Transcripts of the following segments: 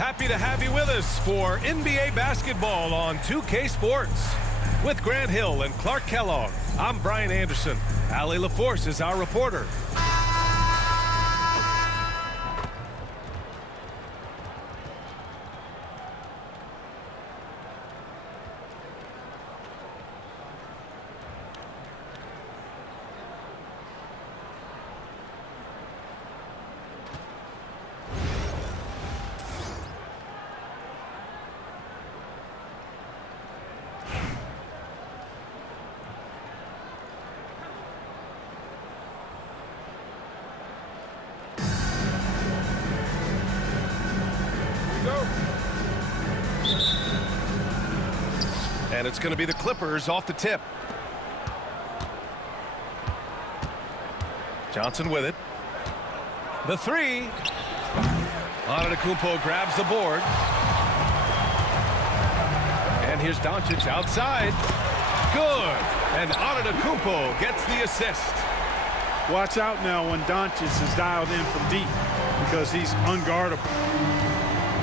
Happy to have you with us for NBA basketball on 2K Sports. With Grant Hill and Clark Kellogg, I'm Brian Anderson. Allie LaForce is our reporter. And it's going to be the Clippers off the tip. Johnson with it. The three. Antetokounmpo grabs the board. And here's Doncic outside. Good. And Antetokounmpo gets the assist. Watch out now when Doncic is dialed in from deep because he's unguardable.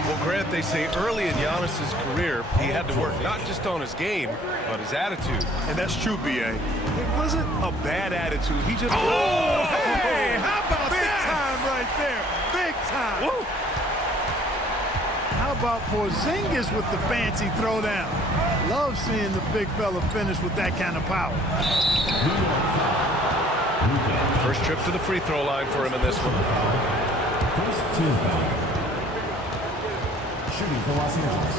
Well, Grant, they say early in Giannis's career, he had to work not just on his game, but his attitude. And that's true, B.A. It wasn't a bad attitude. He just... Oh, hey, how about big that? time right there. Big time. Woo. How about Porzingis with the fancy throwdown? Love seeing the big fella finish with that kind of power. First trip to the free throw line for him in this one. First two. Shooting for Los Angeles,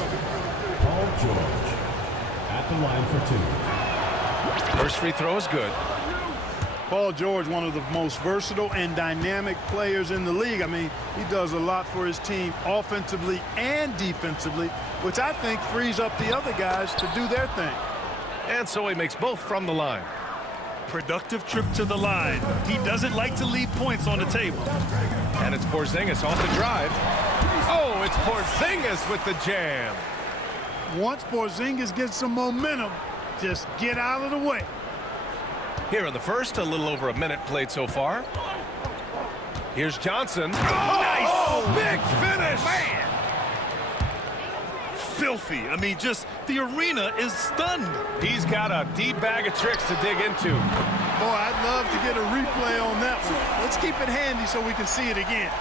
Paul George at the line for two. First free throw is good. Paul George, one of the most versatile and dynamic players in the league. I mean, he does a lot for his team offensively and defensively, which I think frees up the other guys to do their thing. And so he makes both from the line. Productive trip to the line. He doesn't like to leave points on the table. And it's Porzingis off the drive. Oh, it's Porzingis with the jam. Once Porzingis gets some momentum, just get out of the way. Here in the first, a little over a minute played so far. Here's Johnson. Oh, nice! Big finish! Man! Filthy. I mean, just the arena is stunned. He's got a deep bag of tricks to dig into. Boy, I'd love to get a replay on that one. Let's keep it handy so we can see it again.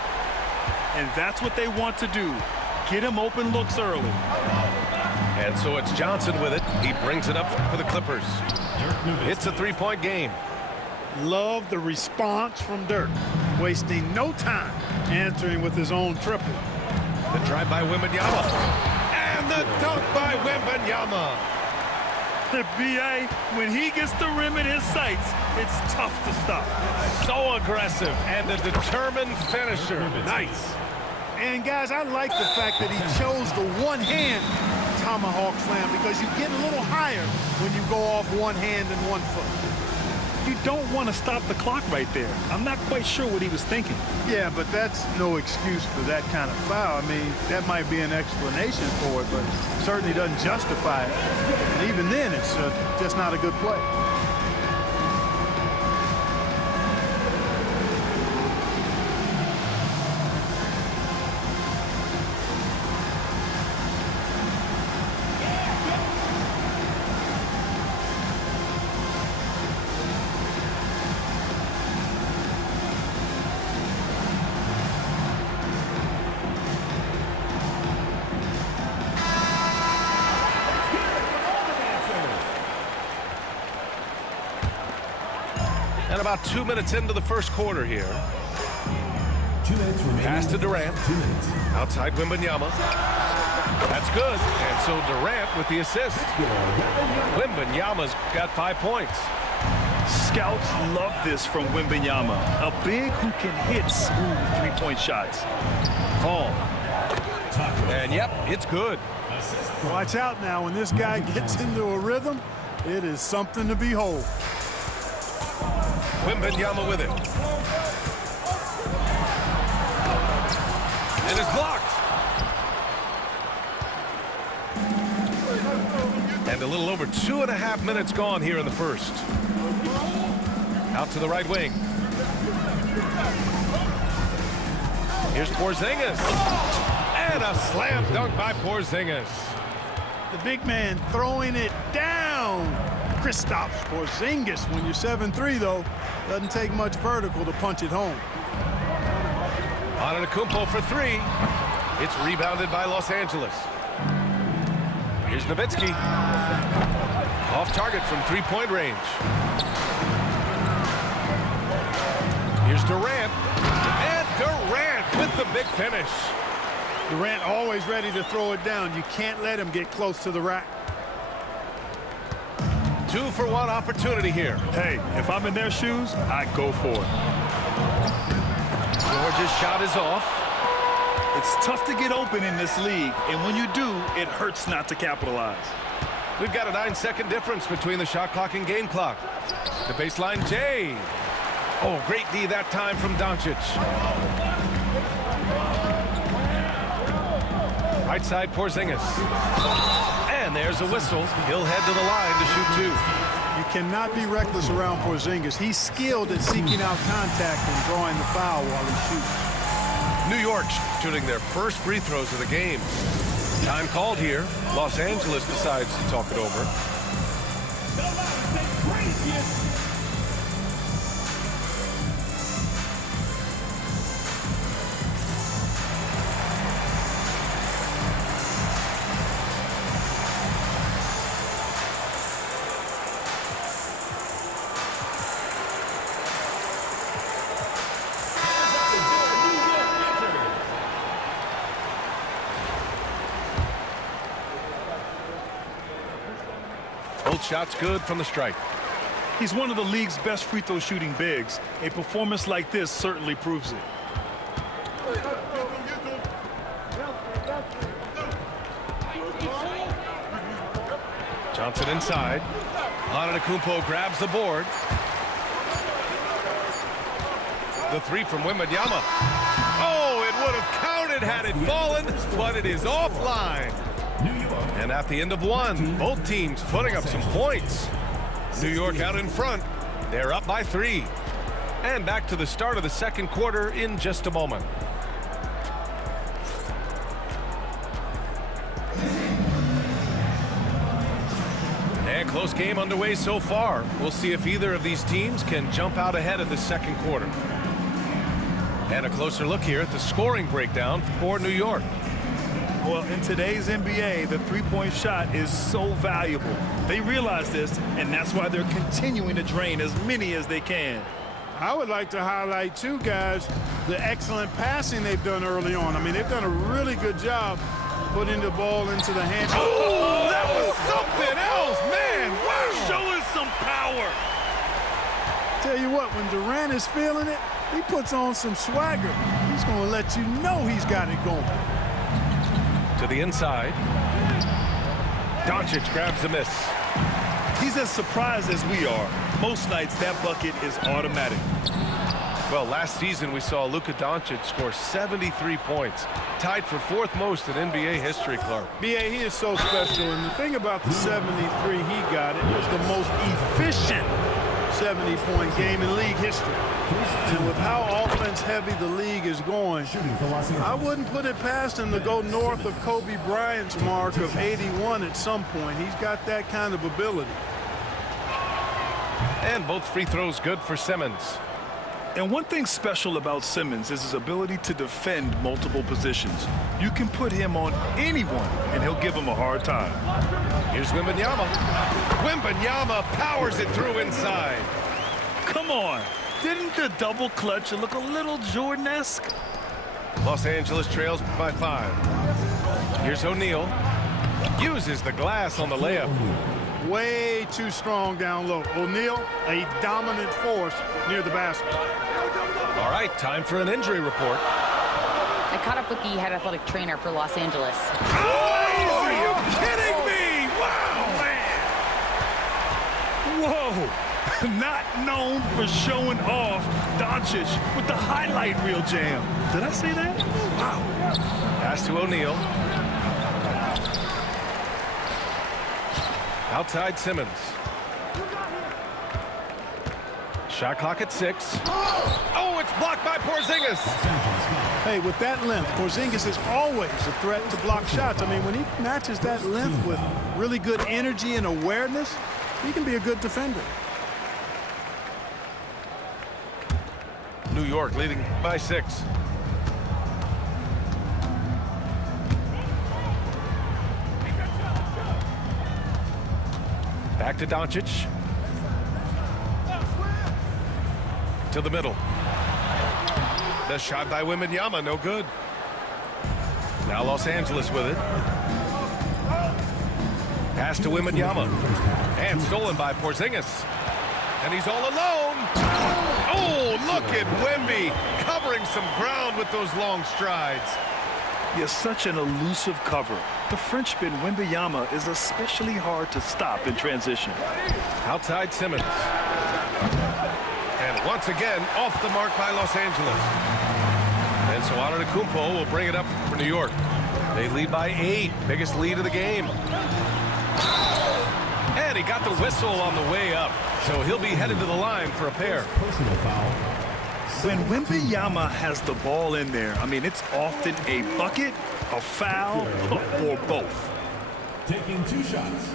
And that's what they want to do. Get him open looks early. And so it's Johnson with it. He brings it up for the Clippers. It's a three-point game. Love the response from Dirk. Wasting no time answering with his own triple. The drive by Wembanyama. And the dunk by Wembanyama. The B.A., when he gets the rim in his sights, it's tough to stop. So aggressive and a determined finisher. Nice. And, guys, I like the fact that he chose the one-hand tomahawk slam because you get a little higher when you go off one hand and 1 foot. You don't want to stop the clock right there. I'm not quite sure what he was thinking. Yeah, but that's no excuse for that kind of foul. I mean, that might be an explanation for it, but certainly doesn't justify it. And even then, it's just not a good play. And about 2 minutes into the first quarter here. 2 minutes remaining. Pass to Durant. 2 minutes. Outside Wembanyama. That's good. And so Durant with the assist. Wembanyama's got 5 points. Scouts love this from Wembanyama. A big who can hit smooth three-point shots. Fall. And yep, it's good. Watch out now. When this guy gets into a rhythm, it is something to behold. Wembanyama with it. And it's blocked. And a little over 2.5 minutes gone here in the first. Out to the right wing. Here's Porzingis. And a slam dunk by Porzingis. The big man throwing it down. Kristaps Porzingis. When you're 7'3", though, doesn't take much vertical to punch it home. Antetokounmpo for three. It's rebounded by Los Angeles. Here's Nowitzki. Off target from three-point range. Here's Durant. And Durant with the big finish. Durant always ready to throw it down. You can't let him get close to the rack. 2-for-1 opportunity here. Hey, if I'm in their shoes, I'd go for it. George's shot is off. It's tough to get open in this league, and when you do, it hurts not to capitalize. We've got a 9-second difference between the shot clock and game clock. The baseline J. Oh, great D that time from Doncic. Right side Porzingis. And there's a whistle. He'll head to the line to shoot two. You cannot be reckless around Porzingis. He's skilled at seeking out contact and drawing the foul while he shoots. New York shooting their first free throws of the game. Time called here. Los Angeles decides to talk it over. Both shots good from the stripe. He's one of the league's best free throw shooting bigs. A performance like this certainly proves it. Johnson inside. Antetokounmpo grabs the board. The three from Wembanyama. Oh, it would have counted had it fallen, but it is offline. And at the end of one, both teams putting up some points. New York out in front. They're up by 3. And back to the start of the second quarter in just a moment. And close game underway so far. We'll see if either of these teams can jump out ahead of the second quarter. And a closer look here at the scoring breakdown for New York. Well, in today's NBA, the three-point shot is so valuable. They realize this, and that's why they're continuing to drain as many as they can. I would like to highlight, too, guys, the excellent passing they've done early on. I mean, they've done a really good job putting the ball into the hands. Oh, that was something else, man. Wow. Showing some power. Tell you what, when Durant is feeling it, he puts on some swagger. He's going to let you know he's got it going. To the inside. Doncic grabs the miss. He's as surprised as we are. Most nights, that bucket is automatic. Well, last season we saw Luka Doncic score 73 points, tied for 4th most in NBA history, Clark. B.A., he is so special, and the thing about the 73 he got, it was the most efficient 70-point game in league history. And with how offense-heavy the league is going, I wouldn't put it past him to go north of Kobe Bryant's mark of 81 at some point. He's got that kind of ability. And both free throws good for Simmons. And one thing special about Simmons is his ability to defend multiple positions. You can put him on anyone, and he'll give him a hard time. Here's Wembanyama. Wembanyama powers it through inside. Come on. Didn't the double clutch look a little Jordan-esque? Los Angeles trails by 5. Here's O'Neal. Uses the glass on the layup. Way too strong down low. O'Neal, a dominant force near the basket. All right, time for an injury report. I caught up with the head athletic trainer for Los Angeles. Oh, are you kidding me? Wow, man. Whoa. Not known for showing off, Doncic with the highlight reel jam. Did I say that? Wow. Pass to O'Neal. Outside Simmons. Shot clock at 6. Oh, it's blocked by Porzingis. Hey, with that length, Porzingis is always a threat to block shots. I mean, when he matches that length with really good energy and awareness, he can be a good defender. New York leading by 6. Back to Doncic. To the middle. The shot by Wembanyama, no good. Now Los Angeles with it. Pass to Wembanyama. And stolen by Porzingis. And he's all alone. Oh, look at Wemby covering some ground with those long strides. He has such an elusive cover. The Frenchman Wembanyama is especially hard to stop in transition. Outside Simmons. And once again, off the mark by Los Angeles. And so Antetokounmpo will bring it up for New York. They lead by 8, biggest lead of the game. And he got the whistle on the way up. So he'll be headed to the line for a pair. Personal foul. When Wembanyama has the ball in there, I mean, it's often a bucket, a foul, or both. Taking 2 shots.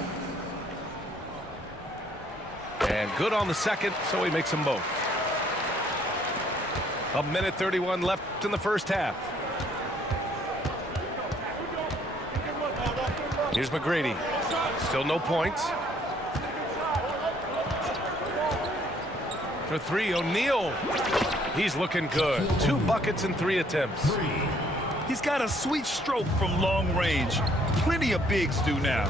And good on the second, so he makes them both. 1:31 left in the first half. Here's McGrady. Still no points. For 3, O'Neal. He's looking good. 2 buckets in 3 attempts. He's got a sweet stroke from long range. Plenty of bigs do now.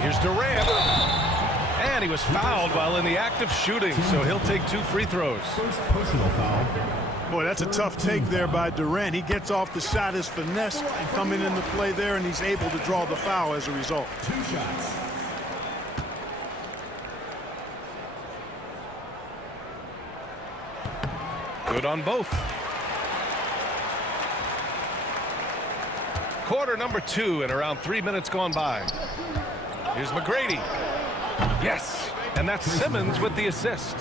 Here's Durant. And he was fouled while in the act of shooting, so he'll take 2 free throws. First personal foul. Boy, that's a tough take there by Durant. He gets off the shot, his finesse coming into play there, and he's able to draw the foul as a result. 2 shots. Good on both. Quarter number 2 and around 3 minutes gone by. Here's McGrady. Yes, and that's Simmons with the assist.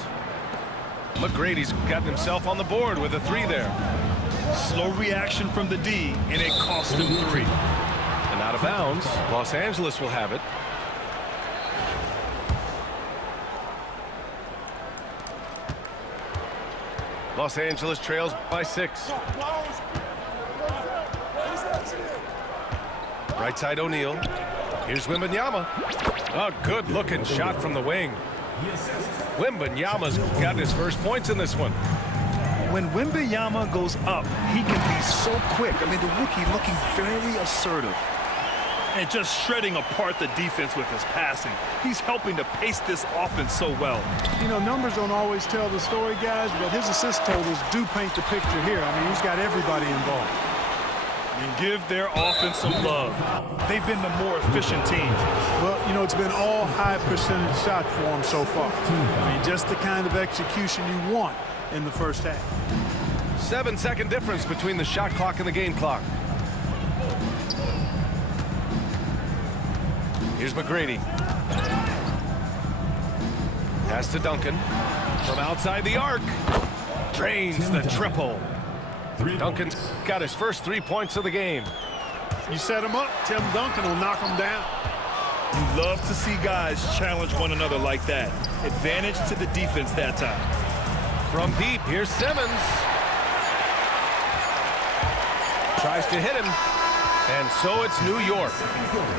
McGrady's gotten himself on the board with a 3 there. Slow reaction from the D, and it cost him 3. And out of bounds, Los Angeles will have it. Los Angeles trails by 6. Right side O'Neal. Here's Wembanyama. A good-looking shot from the wing. Wembanyama's got his first points in this one. When Wembanyama goes up, he can be so quick. I mean, the rookie looking very assertive. And just shredding apart the defense with his passing. He's helping to pace this offense so well. You know, numbers don't always tell the story, guys, but his assist totals do paint the picture here. I mean, he's got everybody involved. And give their offense some love. They've been the more efficient team. Well, you know, it's been all high percentage shots for him so far. I mean, just the kind of execution you want in the first half. 7-second difference between the shot clock and the game clock. Here's McGrady. Pass to Duncan. From outside the arc. Drains the triple. Duncan's got his first 3 points of the game. You set him up, Tim Duncan will knock him down. You love to see guys challenge one another like that. Advantage to the defense that time. From deep, here's Simmons. Tries to hit him. And so it's New York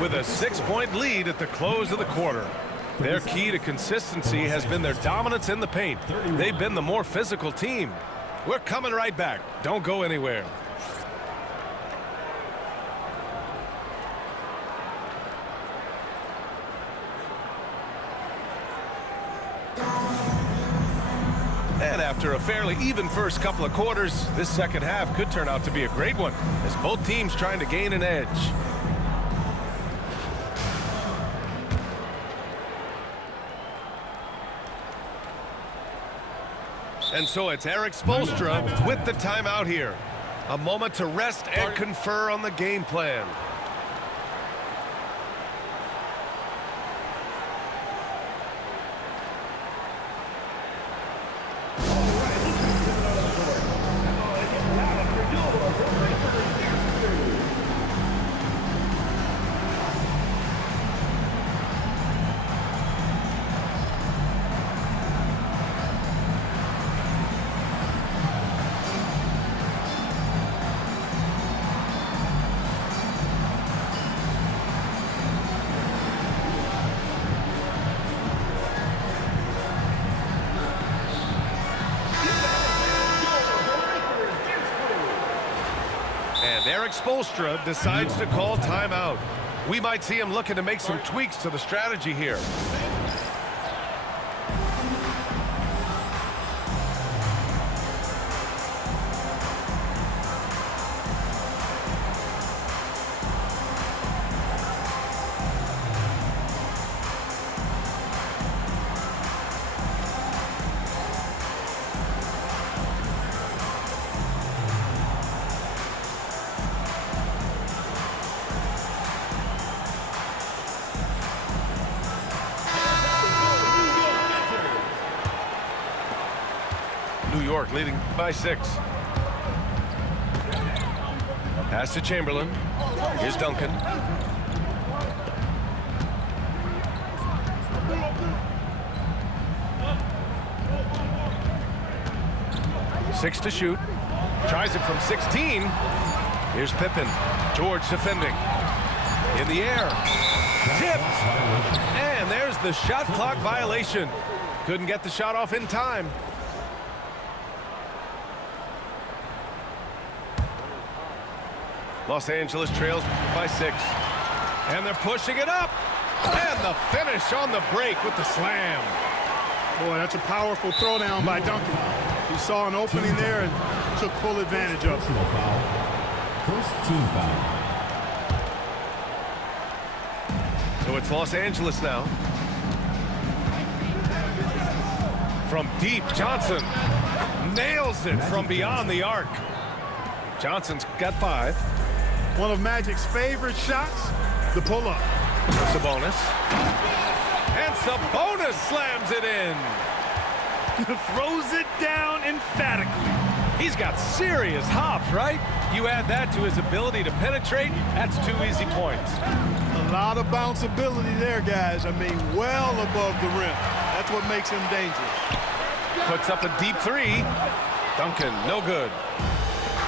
with a 6-point lead at the close of the quarter. Their key to consistency has been their dominance in the paint. They've been the more physical team. We're coming right back. Don't go anywhere. And after a fairly even first couple of quarters, this second half could turn out to be a great one as both teams trying to gain an edge. And so it's Eric Spoelstra with the timeout here. A moment to rest and confer on the game plan. And Eric Spoelstra decides to call timeout. We might see him looking to make some tweaks to the strategy here. New York leading by 6. Pass to Chamberlain. Here's Duncan. Six to shoot. Tries it from 16. Here's Pippen. George defending. In the air. Tipped. And there's the shot clock violation. Couldn't get the shot off in time. Los Angeles trails by 6. And they're pushing it up. And the finish on the break with the slam. Boy, that's a powerful throwdown by Duncan. He saw an opening there and took full advantage of it. First team foul. So it's Los Angeles now. From deep, Johnson nails it from beyond the arc. Johnson's got 5. One of Magic's favorite shots, the pull-up. Sabonis. And Sabonis slams it in. Throws it down emphatically. He's got serious hops, right? You add that to his ability to penetrate, that's 2 easy points. A lot of bounceability there, guys. I mean, well above the rim. That's what makes him dangerous. Puts up a deep 3. Duncan, no good.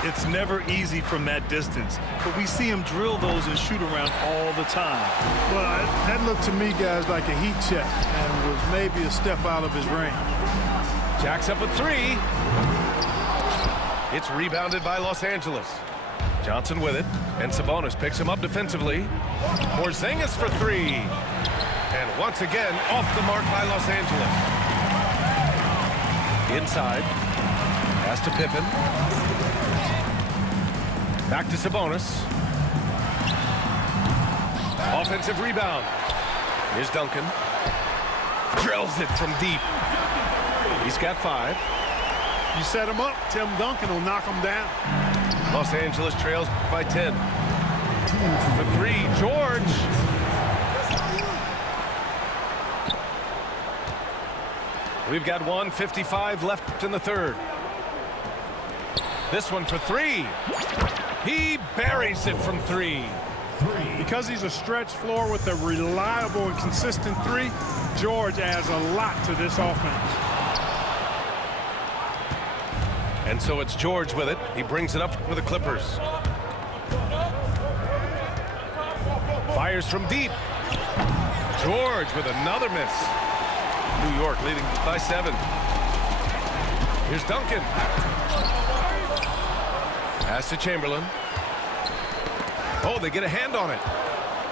It's never easy from that distance, but we see him drill those and shoot around all the time. Well, that looked to me, guys, like a heat check and was maybe a step out of his range. Jacks up a 3. It's rebounded by Los Angeles. Johnson with it, and Sabonis picks him up defensively. Porzingis for 3. And once again, off the mark by Los Angeles. Inside. Pass to Pippen. Back to Sabonis. Offensive rebound. Here's Duncan. Drills it from deep. He's got 5. You set him up, Tim Duncan will knock him down. Los Angeles trails by 10. For 3, George. We've got 1:55 left in the third. This one for 3. He buries it from 3. Because he's a stretch floor with a reliable and consistent 3, George adds a lot to this offense. And so it's George with it. He brings it up for the Clippers. Fires from deep. George with another miss. New York leading by 7. Here's Duncan. Pass to Chamberlain. Oh, they get a hand on it.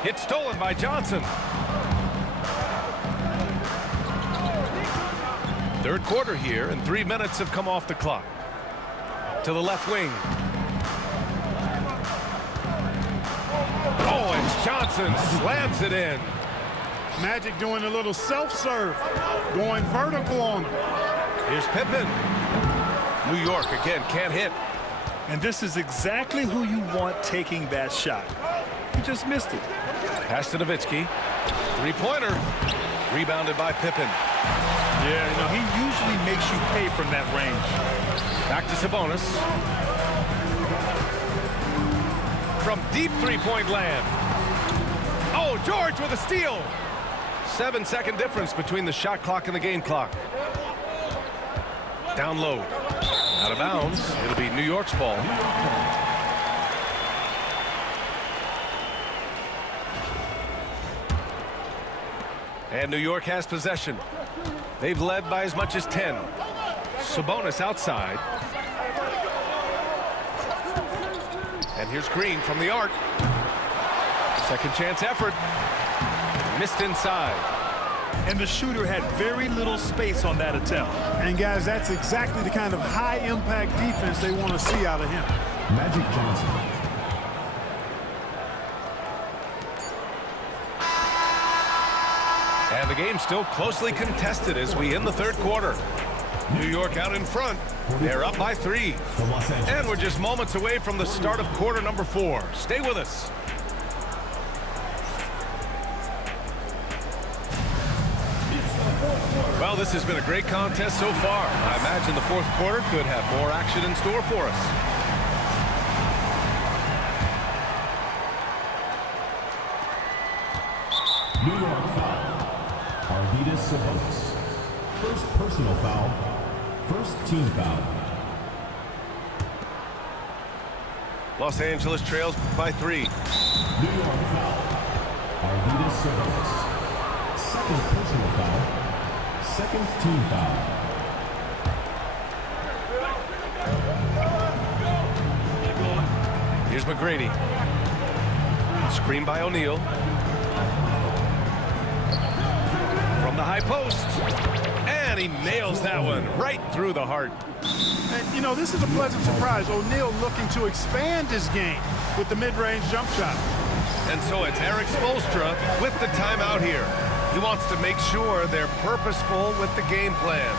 It's stolen by Johnson. Third quarter here, and 3 minutes have come off the clock. To the left wing. Oh, and Johnson slams it in. Magic doing a little self-serve, going vertical on him. Here's Pippen. New York again can't hit. And this is exactly who you want taking that shot. He just missed it. Pass to Nowitzki. 3-pointer. Rebounded by Pippen. Yeah, you know, he usually makes you pay from that range. Back to Sabonis. From deep three-point land. Oh, George with a steal. 7-second difference between the shot clock and the game clock. Down low. Out of bounds. It'll be New York's ball. And New York has possession. They've led by as much as 10. Sabonis outside. And here's Green from the arc. Second chance effort. Missed inside. And the shooter had very little space on that attempt. And guys, that's exactly the kind of high-impact defense they want to see out of him. Magic Johnson. And the game's still closely contested as we end the third quarter. New York out in front. They're up by 3. And we're just moments away from the start of quarter number 4. Stay with us. Well, this has been a great contest so far. I imagine the fourth quarter could have more action in store for us. New York foul. Arvydas Sabonis. First personal foul. First team foul. Los Angeles trails by 3. New York foul. Arvydas Sabonis. Second personal foul. Second team foul. Here's McGrady. Screen by O'Neal. From the high post. And he nails that one right through the heart. And, you know, this is a pleasant surprise. O'Neal looking to expand his game with the mid-range jump shot. And so it's Eric Spoelstra with the timeout here. He wants to make sure they're purposeful with the game plan.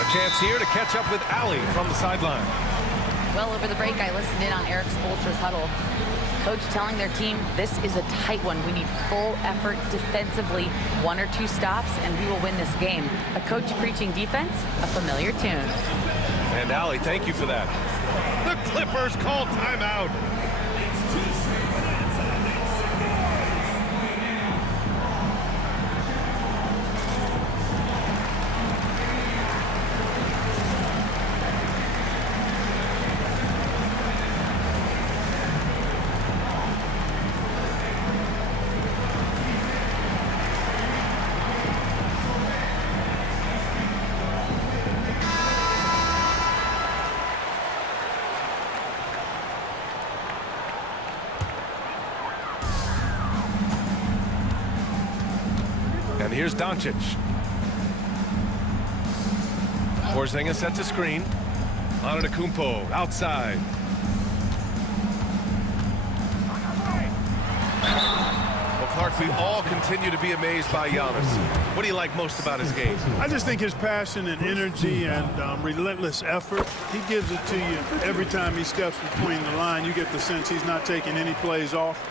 A chance here to catch up with Allie from the sideline. Well, over the break, I listened in on Eric Spoelstra's huddle. Coach telling their team, this is a tight one. We need full effort defensively, 1 or 2 stops, and we will win this game. A coach preaching defense, a familiar tune. And Allie, thank you for that. The Clippers call timeout. And here's Doncic. Porzingis sets a screen. Antetokounmpo outside. Well, Clark, we all continue to be amazed by Giannis. What do you like most about his game? I just think his passion and energy and relentless effort, he gives it to you every time he steps between the line. You get the sense he's not taking any plays off,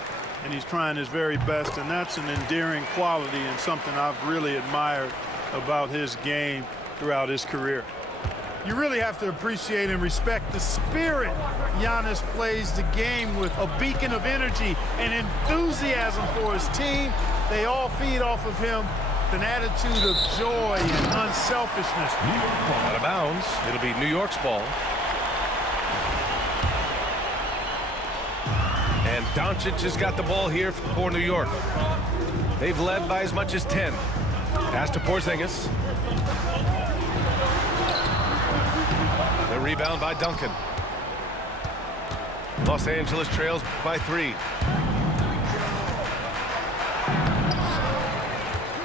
and he's trying his very best, and that's an endearing quality and something I've really admired about his game throughout his career. You really have to appreciate and respect the spirit Giannis plays the game with, a beacon of energy and enthusiasm for his team. They all feed off of him, an attitude of joy and unselfishness. Out of bounds. It'll be New York's ball. And Doncic has got the ball here for New York. They've led by as much as 10. Pass to Porzingis. The rebound by Duncan. Los Angeles trails by 3.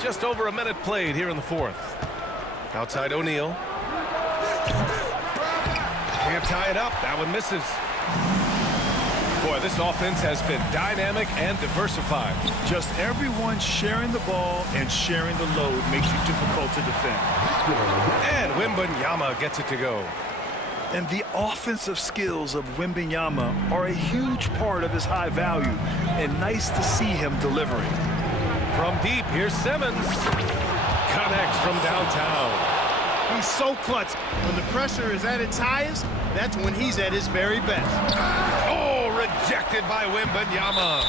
Just over a minute played here in the fourth. Outside O'Neal. Can't tie it up. That one misses. Boy, this offense has been dynamic and diversified. Just everyone sharing the ball and sharing the load makes you difficult to defend. And Wembanyama gets it to go. And the offensive skills of Wembanyama are a huge part of his high value, and nice to see him delivering. From deep, here's Simmons. Connects from downtown. He's so clutch. When the pressure is at its highest, that's when he's at his very best. Oh, rejected by Wembanyama.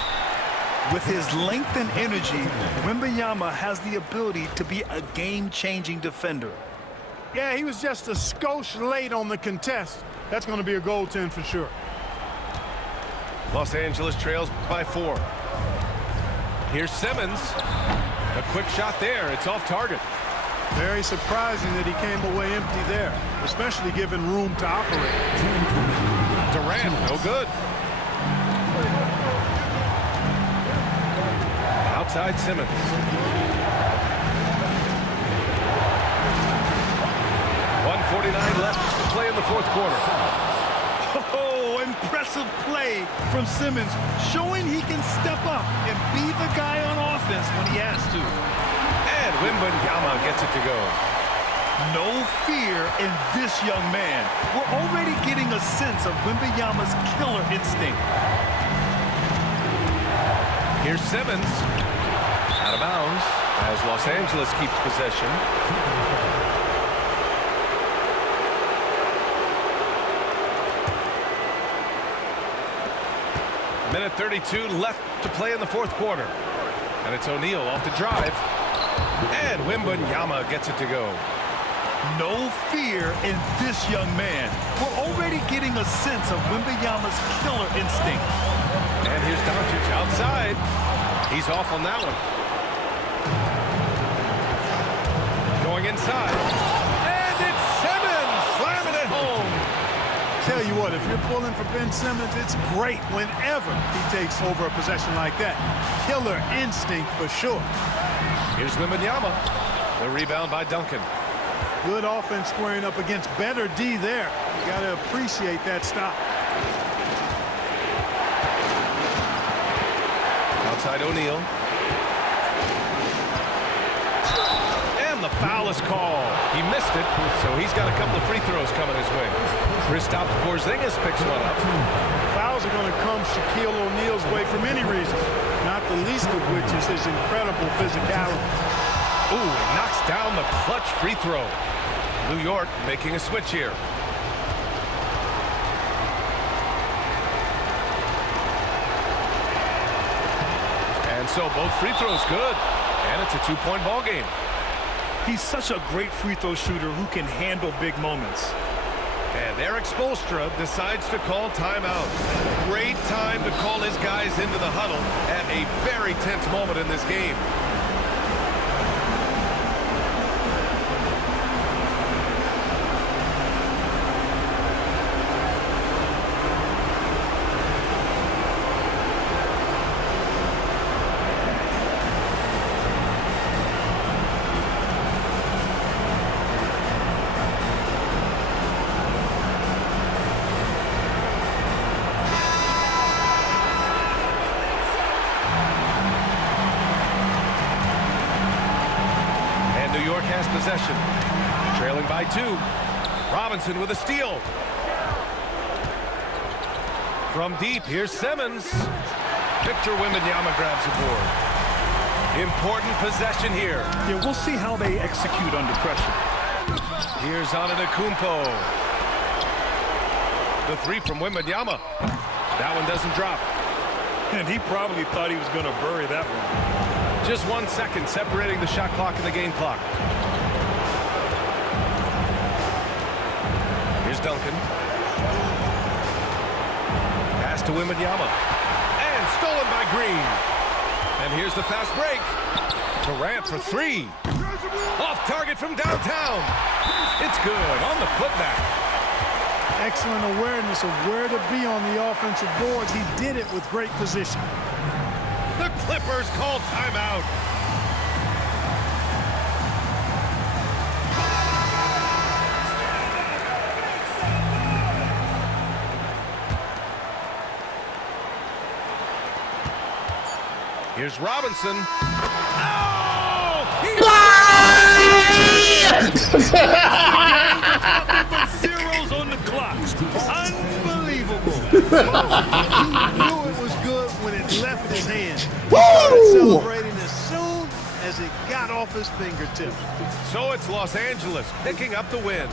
With his length and energy, Wembanyama has the ability to be a game-changing defender. Yeah, he was just a skosh late on the contest. That's going to be a goaltend for sure. Los Angeles trails by 4. Here's Simmons. A quick shot there. It's off target. Very surprising that he came away empty there, especially given room to operate. Durant, no good. Outside Simmons. .149 left to play in the fourth quarter. Oh, impressive play from Simmons, showing he can step up and be the guy on offense when he has to. And Wembanyama gets it to go. No fear in this young man. We're already getting a sense of Wembanyama's killer instinct. Here's Simmons. Out of bounds as Los Angeles keeps possession. Minute 32 left to play in the fourth quarter. And it's O'Neal off the drive. And Wembanyama gets it to go. No fear in this young man. We're already getting a sense of Wembanyama's killer instinct. And here's Doncic outside. He's off on that one. Going inside. And it's Simmons slamming it home. Tell you what, if you're pulling for Ben Simmons, it's great whenever he takes over a possession like that. Killer instinct for sure. Here's Wembanyama. The rebound by Duncan. Good offense squaring up against better D there. You got to appreciate that stop. Outside O'Neal. And the foul is called. He missed it, so he's got a couple of free throws coming his way. Kristaps Porzingis picks one up. Fouls are going to come Shaquille O'Neal's way for many reasons, not the least of which is his incredible physicality. Ooh, he knocks down the clutch free throw. New York making a switch here. And so both free throws good. And it's a two-point ball game. He's such a great free throw shooter who can handle big moments. And Eric Spoelstra decides to call timeout. Great time to call his guys into the huddle at a very tense moment in this game. Possession. Trailing by 2. Robinson with a steal. From deep, here's Simmons. Victor Wembanyama grabs the board. Important possession here. Yeah, we'll see how they execute under pressure. Here's Antetokounmpo. The 3 from Wembanyama. That one doesn't drop. And he probably thought he was going to bury that one. Just 1 second separating the shot clock and the game clock. Here's Duncan. Pass to Wembanyama. And stolen by Green. And here's the fast break. Durant for 3. Off target from downtown. It's good on the putback. Excellent awareness of where to be on the offensive boards. He did it with great position. The Clippers call timeout. Here's Robinson. Oh! Nothing but zeros on the clock. Unbelievable. He knew it was good when it left his hand. He started celebrating as soon as it got off his fingertips. So it's Los Angeles picking up the win.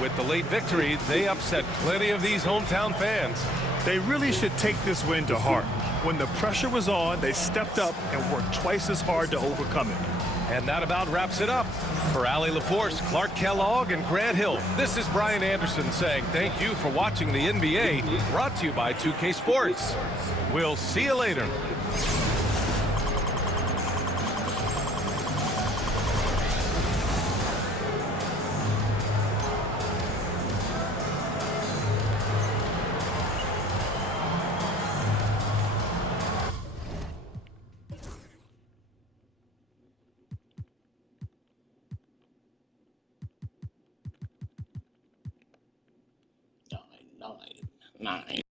With the late victory, they upset plenty of these hometown fans. They really should take this win to heart. When the pressure was on, they stepped up and worked twice as hard to overcome it. And that about wraps it up. For Allie LaForce, Clark Kellogg, and Grant Hill, this is Brian Anderson saying thank you for watching the NBA, brought to you by 2K Sports. We'll see you later. Nine.